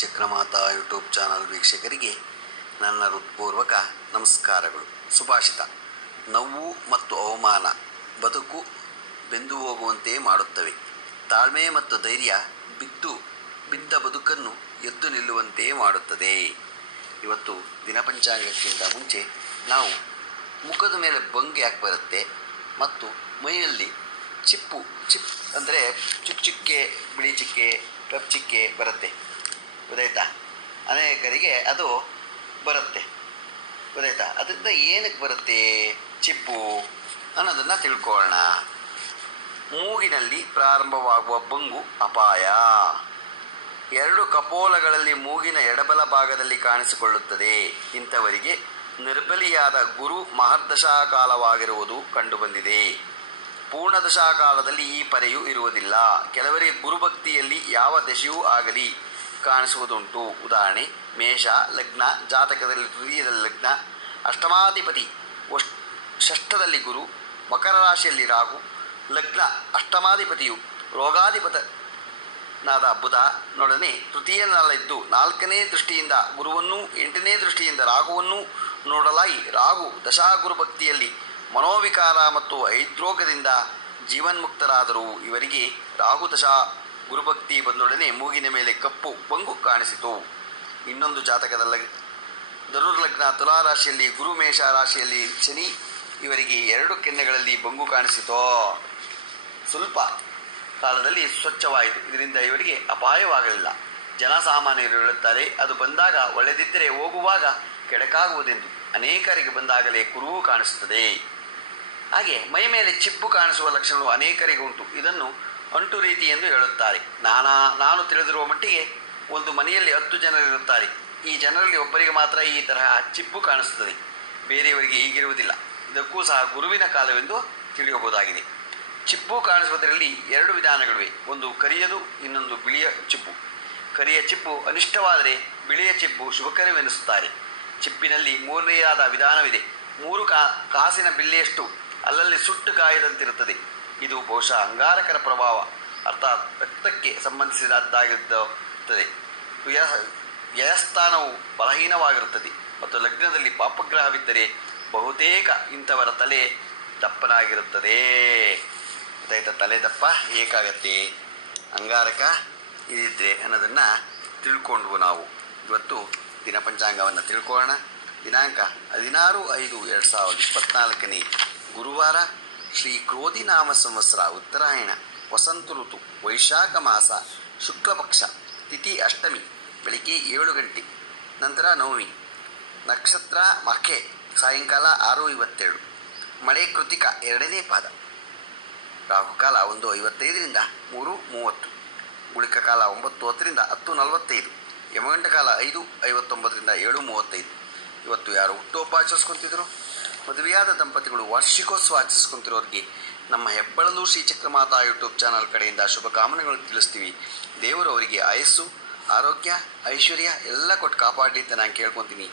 Chakramata YouTube channel ವೀಕ್ಷಕರಿಗೆ ನನ್ನ ಹೃತ್ಪೂರ್ವಕ ನಮಸ್ಕಾರಗಳು. ಸುಭಾಷಿತ: ನೋವು ಮತ್ತು ಅವಮಾನ ಬದುಕು ಬೆಂದು ಹೋಗುವಂತೆ ಮಾಡುತ್ತವೆ. ತಾಳ್ಮೆ ಮತ್ತು ಧೈರ್ಯ ಬಿದ್ದ ಬದುಕನ್ನು ಎದ್ದು ನಿಲ್ಲುವಂತೆ ಮಾಡುತ್ತದೆ. ಇವತ್ತು ದಿನಪಂಚಾಂಗಕ್ಕಿಂತ ಮುಂಚೆ ನಾವು ಮುಖದ ಮೇಲೆ ಬಂಗೆ ಯಾಕೆ ಬರುತ್ತೆ ಮತ್ತು ಮೈಯಲ್ಲಿ ಚಿಪ್ ಅಂದರೆ ಚಿಕ್ಕೆ, ಬಿಳಿ ಚಿಕ್ಕೆ, ಕಪ್ಪು ಚಿಕ್ಕೆ ಬರುತ್ತೆ, ಗೊತ್ತಾಯ್ತಾ? ಅನೇಕರಿಗೆ ಅದು ಬರುತ್ತೆ, ಗೊತ್ತಾಯ್ತಾ? ಅದರಿಂದ ಏನಕ್ಕೆ ಬರುತ್ತೆ ಚಿಪ್ಪು ಅನ್ನೋದನ್ನು ತಿಳ್ಕೊಳ್ಳೋಣ. ಮೂಗಿನಲ್ಲಿ ಪ್ರಾರಂಭವಾಗುವ ಬಂಗು ಅಪಾಯ. ಎರಡು ಕಪೋಲಗಳಲ್ಲಿ ಮೂಗಿನ ಎಡಬಲ ಭಾಗದಲ್ಲಿ ಕಾಣಿಸಿಕೊಳ್ಳುತ್ತದೆ. ಇಂಥವರಿಗೆ ನಿರ್ಬಲಿಯಾದ ಗುರು ಮಹರ್ದಶಾಕಾಲವಾಗಿರುವುದು ಕಂಡುಬಂದಿದೆ. ಪೂರ್ಣದಶಾಕಾಲದಲ್ಲಿ ಈ ಪರೆಯು ಇರುವುದಿಲ್ಲ. ಕೆಲವರಿಗೆ ಗುರುಭಕ್ತಿಯಲ್ಲಿ ಯಾವ ದಶೆಯೂ ಆಗಲಿ ಕಾಣಿಸುವುದುಂಟು. ಉದಾಹರಣೆ: ಮೇಷ ಲಗ್ನ, ಜಾತಕದಲ್ಲಿ ಹೃದಯದಲ್ಲಿ ಲಗ್ನ, ಅಷ್ಟಮಾಧಿಪತಿ ಷಷ್ಠದಲ್ಲಿ ಗುರು, ಮಕರ ರಾಶಿಯಲ್ಲಿ ರಾಹು, ಲಗ್ನ ಅಷ್ಟಮಾಧಿಪತಿಯು ರೋಗಾಧಿಪತನಾದ ಬುಧ ನೊಡನೆ ತೃತೀಯನಲ್ಲಿದ್ದು 4ನೇ ದೃಷ್ಟಿಯಿಂದ ಗುರುವನ್ನು 8ನೇ ದೃಷ್ಟಿಯಿಂದ ರಾಹುವನ್ನು ನೋಡಲಾಗಿ, ರಾಹು ದಶಾಗುರುಭಕ್ತಿಯಲ್ಲಿ ಮನೋವಿಕಾರ ಮತ್ತು ಹೈದ್ರೋಗದಿಂದ ಜೀವನ್ಮುಕ್ತರಾದರು. ಇವರಿಗೆ ರಾಹು ದಶಾ ಗುರುಭಕ್ತಿ ಬಂದೊಡನೆ ಮೂಗಿನ ಮೇಲೆ ಕಪ್ಪು ಬಂಗು ಕಾಣಿಸಿತು. ಇನ್ನೊಂದು ಜಾತಕದ ಧನುರ್ಲಗ್ನ ತುಲಾರಾಶಿಯಲ್ಲಿ ಗುರು, ಮೇಷ ರಾಶಿಯಲ್ಲಿ ಶನಿ, ಇವರಿಗೆ 2 ಕೆನ್ನೆಗಳಲ್ಲಿ ಬಂಗು ಕಾಣಿಸಿತೋ. ಸ್ವಲ್ಪ ಕಾಲದಲ್ಲಿ ಸ್ವಚ್ಛವಾಯಿತು. ಇದರಿಂದ ಇವರಿಗೆ ಅಪಾಯವಾಗಲಿಲ್ಲ. ಜನಸಾಮಾನ್ಯರು ಹೇಳುತ್ತಾರೆ, ಅದು ಬಂದಾಗ ಒಳ್ಳೆದಿದ್ದರೆ ಹೋಗುವಾಗ ಕೆಡಕಾಗುವುದೆಂದು. ಅನೇಕರಿಗೆ ಬಂದಾಗಲೇ ಕುರುವು ಕಾಣಿಸುತ್ತದೆ. ಹಾಗೆ ಮೈ ಮೇಲೆ ಚಿಪ್ಪು ಕಾಣಿಸುವ ಲಕ್ಷಣಗಳು ಅನೇಕರಿಗೆ ಉಂಟು. ಇದನ್ನು ಅಂಟು ರೀತಿ ಎಂದು ಹೇಳುತ್ತಾರೆ. ನಾನು ತಿಳಿದಿರುವ ಮಟ್ಟಿಗೆ ಒಂದು ಮನೆಯಲ್ಲಿ 10 ಜನರಿರುತ್ತಾರೆ. ಈ ಜನರಲ್ಲಿ ಒಬ್ಬರಿಗೆ ಮಾತ್ರ ಈ ತರಹ ಚಿಪ್ಪು ಕಾಣಿಸುತ್ತದೆ, ಬೇರೆಯವರಿಗೆ ಹೀಗಿರುವುದಿಲ್ಲ. ಇದಕ್ಕೂ ಸಹ ಗುರುವಿನ ಕಾಲವೆಂದು ತಿಳಿಯಬಹುದಾಗಿದೆ. ಚಿಪ್ಪು ಕಾಣಿಸುವುದರಲ್ಲಿ 2 ವಿಧಾನಗಳಿವೆ. ಒಂದು ಕರಿಯದು, ಇನ್ನೊಂದು ಬಿಳಿಯ ಚಿಪ್ಪು. ಕರಿಯ ಚಿಪ್ಪು ಅನಿಷ್ಟವಾದರೆ ಬಿಳಿಯ ಚಿಪ್ಪು ಶುಭಕರವೆನಿಸುತ್ತಾರೆ. ಚಿಪ್ಪಿನಲ್ಲಿ 3ನೇಯಾದ ವಿಧಾನವಿದೆ. 3 ಕಾಸಿನ ಬಿಲ್ಲೆಯಷ್ಟು ಅಲ್ಲಲ್ಲಿ ಸುಟ್ಟು ಕಾಯದಂತಿರುತ್ತದೆ. ಇದು ಬಹುಶಃ ಅಂಗಾರಕರ ಪ್ರಭಾವ, ಅರ್ಥಾತ್ ರಕ್ತಕ್ಕೆ ಸಂಬಂಧಿಸಿದದ್ದಾಗಿರುತ್ತದೆ. ವ್ಯಯಸ್ಥಾನವು ಬಲಹೀನವಾಗಿರುತ್ತದೆ ಮತ್ತು ಲಗ್ನದಲ್ಲಿ ಪಾಪಗ್ರಹವಿದ್ದರೆ ಬಹುತೇಕ ಇಂಥವರ ತಲೆ ದಪ್ಪನಾಗಿರುತ್ತದೆ. ಗೊತ್ತಾಯ್ತಾ? ತಲೆ ದಪ್ಪ ಏಕಾಗತ್ತೆ, ಅಂಗಾರಕ ಇದಿದ್ರೆ ಅನ್ನೋದನ್ನು ತಿಳ್ಕೊಂಡ್ವು ನಾವು. ಇವತ್ತು ದಿನಪಂಚಾಂಗವನ್ನು ತಿಳ್ಕೊಳ್ಳೋಣ. ದಿನಾಂಕ 16/5/2024 ಗುರುವಾರ, ಶ್ರೀ ಕ್ರೋಧಿನಾಮ ಸಂವತ್ಸರ, ಉತ್ತರಾಯಣ, ವಸಂತ ಋತು, ವೈಶಾಖ ಮಾಸ, ಶುಕ್ಲಪಕ್ಷ, ತಿಥಿ ಅಷ್ಟಮಿ, ಬೆಳಿಗ್ಗೆ 7 ಗಂಟೆ, ನಂತರ ನವಮಿ, ನಕ್ಷತ್ರ ಮಖೆ, ಸಾಯಂಕಾಲ 6:27, ಮಳೆ ಕೃತಿಕ 2ನೇ ಪಾದ, ರಾಹುಕಾಲ 1:55ರಿಂದ 3:30, ಗುಳಿಕ ಕಾಲ 9:10ರಿಂದ 10:45, ಯಮಗಂಟ ಕಾಲ 5:59ರಿಂದ 7:35. ಇವತ್ತು ಯಾರು ಹುಟ್ಟುಹಬ್ಬ ಆಚರಿಸ್ಕೊತಿದ್ರು, ಮದುವೆಯಾದ ದಂಪತಿಗಳು ವಾರ್ಷಿಕೋತ್ಸವ ಆಚರಿಸ್ಕೊತಿರೋರಿಗೆ ನಮ್ಮ ಹೆಬ್ಬಳಲು ಶ್ರೀ ಚಕ್ರಮಾತಾ ಯೂಟ್ಯೂಬ್ ಚಾನಲ್ ಕಡೆಯಿಂದ ಶುಭಕಾಮನೆಗಳು ತಿಳಿಸ್ತೀವಿ. ದೇವರು ಅವರಿಗೆ ಆಯಸ್ಸು, ಆರೋಗ್ಯ, ಐಶ್ವರ್ಯ ಎಲ್ಲ ಕೊಟ್ಟು ಕಾಪಾಡಲಿ ಅಂತ ನಾನು ಕೇಳ್ಕೊತೀನಿ.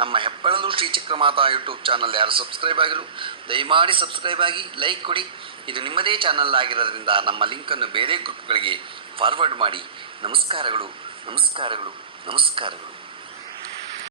ನಮ್ಮ ಹೆಬ್ಬಳಲು ಶ್ರೀ ಚಕ್ರಮಾತಾ ಯೂಟ್ಯೂಬ್ ಚಾನಲ್ ಯಾರು ಸಬ್ಸ್ಕ್ರೈಬ್ ಆಗಿರು, ದಯಮಾಡಿ ಸಬ್ಸ್ಕ್ರೈಬ್ ಆಗಿ ಲೈಕ್ ಕೊಡಿ. ಇದು ನಿಮ್ಮದೇ ಚಾನಲ್ ಆಗಿರೋದ್ರಿಂದ ನಮ್ಮ ಲಿಂಕನ್ನು ಬೇರೆ ಗ್ರೂಪ್ಗಳಿಗೆ ಫಾರ್ವರ್ಡ್ ಮಾಡಿ. ನಮಸ್ಕಾರಗಳು, ನಮಸ್ಕಾರಗಳು, ನಮಸ್ಕಾರಗಳು.